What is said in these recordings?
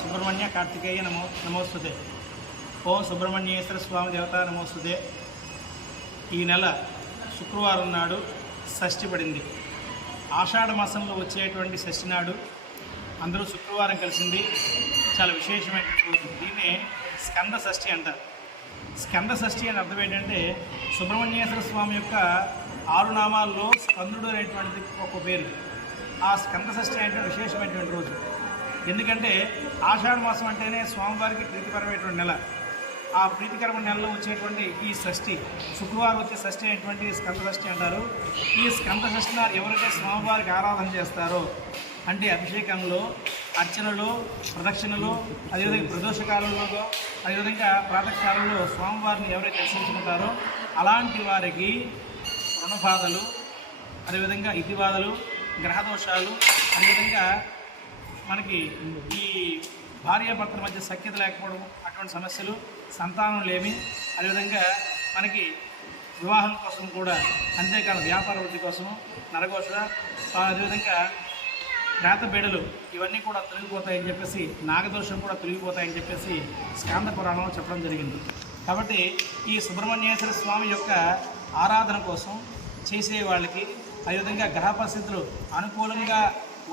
సుబ్రహ్మణ్య కార్తికేయ నమోస్తుతే. ఓం సుబ్రహ్మణ్యేశ్వర స్వామి దేవత నమోస్తుతే. ఈ నెల శుక్రవారం నాడు షష్ఠి పడింది. ఆషాఢ మాసంలో వచ్చేటువంటి షష్ఠి నాడు అందరూ శుక్రవారం కలిసింది. చాలా విశేషమైన రోజు. దీన్నే స్కంద షష్ఠి అంటారు. స్కంద షష్ఠి అని అర్థం ఏంటంటే సుబ్రహ్మణ్యేశ్వర స్వామి యొక్క 6 నామాల్లో స్కందుడు అనేటువంటి ఒక పేరు. ఆ స్కంద షష్ఠి అంటే విశేషమైనటువంటి రోజు. ఎందుకంటే ఆషాఢ మాసం అంటేనే స్వామివారికి ప్రీతికరమైనటువంటి నెల. ఆ ప్రీతికరమైన నెలలో వచ్చేటువంటి ఈ షష్ఠి, శుక్రవారం వచ్చే షష్ఠి అనేటువంటి స్కంద షష్ఠి అంటారు. ఈ స్కంద షష్ఠి నాడు ఎవరైతే స్వామివారికి ఆరాధన చేస్తారో, అంటే అభిషేకంలో, అర్చనలో, ప్రదక్షిణలో, అదేవిధంగా ప్రదోషకాలంలో, అదేవిధంగా ప్రాతకాలంలో స్వామివారిని ఎవరైతే దర్శించుకుంటారో అలాంటి వారికి రుణబాధలు, అదేవిధంగా ఇతిబాధలు, గ్రహదోషాలు, అదేవిధంగా మనకి ఈ భార్యాభర్తల మధ్య సఖ్యత లేకపోవడం, అటువంటి సమస్యలు, సంతానం లేమి, అదేవిధంగా మనకి వివాహం కోసం కూడా, అంతేకాదు వ్యాపార వృద్ధి కోసము, నరఘోష, అదేవిధంగా రాత బేడలు ఇవన్నీ కూడా తొలగిపోతాయని చెప్పేసి, నాగదోషం కూడా తొలగిపోతాయని చెప్పేసి స్కాంద పురాణంలో చెప్పడం జరిగింది. కాబట్టి ఈ సుబ్రహ్మణ్యేశ్వర స్వామి యొక్క ఆరాధన కోసం చేసే వాళ్ళకి, అదేవిధంగా గ్రహ పరిస్థితులు అనుకూలంగా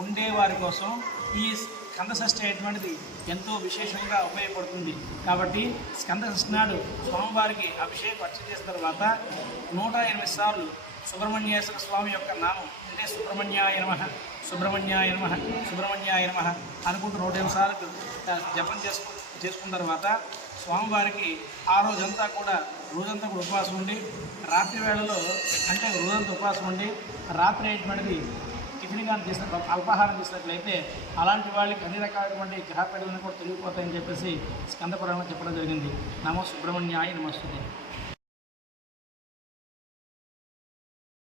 ఉండేవారి కోసం ఈ స్కందషష్ఠి అనేటువంటిది ఎంతో విశేషంగా ఉపయోగపడుతుంది. కాబట్టి స్కందషష్ఠి నాడు స్వామివారికి అభిషేకం అర్చన చేసిన తర్వాత 108 సార్లు సుబ్రహ్మణ్యేశ్వర స్వామి యొక్క నామం, అంటే సుబ్రహ్మణ్యాయ నమః, సుబ్రహ్మణ్యాయ నమః, సుబ్రహ్మణ్యాయ నమః అనుకుంటూ 108 సార్లు జపం చేసుకున్న తర్వాత స్వామివారికి ఆ రోజంతా కూడా ఉపవాసం ఉండి, రాత్రి వేళలో అంటే రోజంతా ఉపవాసం ఉండి, రాత్రి అయ్యేటువంటిది టిఫిన్ కానీ చేసిన అల్పాహారం చేసినట్లయితే అలాంటి వాళ్ళకి అన్ని రకాలైనటువంటి గ్రహపీడలను కూడా తొలగిపోతాయని చెప్పేసి స్కంద పురాణంలో చెప్పడం జరిగింది. నమో సుబ్రహ్మణ్యాయ నమస్తే.